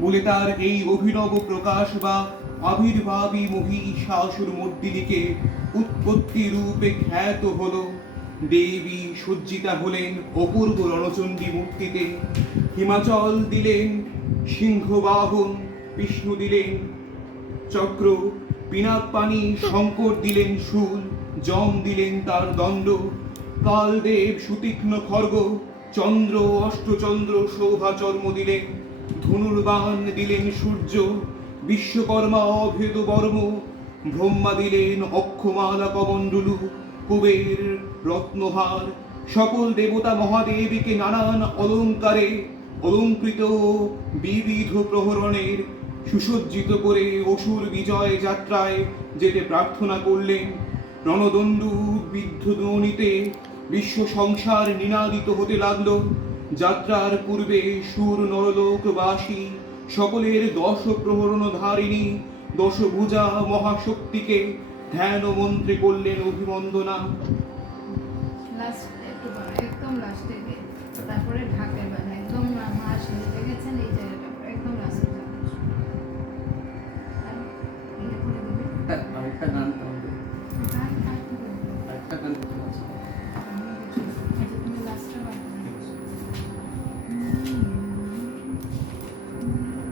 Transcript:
বলে তার এই অভিনব প্রকাশ বা আবির্ভাবী মহিষাসুর মর্দিনীকে উৎপত্তি রূপে খ্যাত হল। দেবী সজ্জিতা হলেন অপূর্ব রণচণ্ডী মূর্তিতে। হিমাচল দিলেন, সিংহবাহন, বিষ্ণু দিলেন, চক্র পিনাক পানি শঙ্কর দিলেন, শুল জম দিলেন তার দণ্ড। কালদেব সুতীক্ষ্ণ খর্গ, চন্দ্র, অষ্টচন্দ্র শোভা চর্ম দিলেন। ধনুর্বাণ দিলেন সূর্য, বিশ্বকর্মা অভেদ বর্ম, ব্রহ্মা দিলেন অক্ষমালা কমণ্ডলু, কুবের, রত্নহার, সকল দেবতা মহাদেবীকে নানান অলঙ্কারে অলঙ্কৃত বিবিধ প্রহরণের সুসজ্জিত করে অসুর বিজয় যাত্রায় যেতে প্রার্থনা করলেন। রণদণ্ডু বিদ্ধধ্বনিতে বিশ্ব সংসার নিনাদিত হতে লাগল। যাত্রার পূর্বে সুর নরলোকবাসী সকলের দশ প্রহরণ ধারিণী দশভুজা মহাশক্তিকে ধ্যান ও মন্ত্রে করলেন অভিবন্দনা একটু একদম লাস্টে তারপরে ঢাকের বেলা একদম মা সেজে এই জায়গাটা একদম লাস্টে ইয়ে দিবে আরেকটা গান? আরেকটা গান।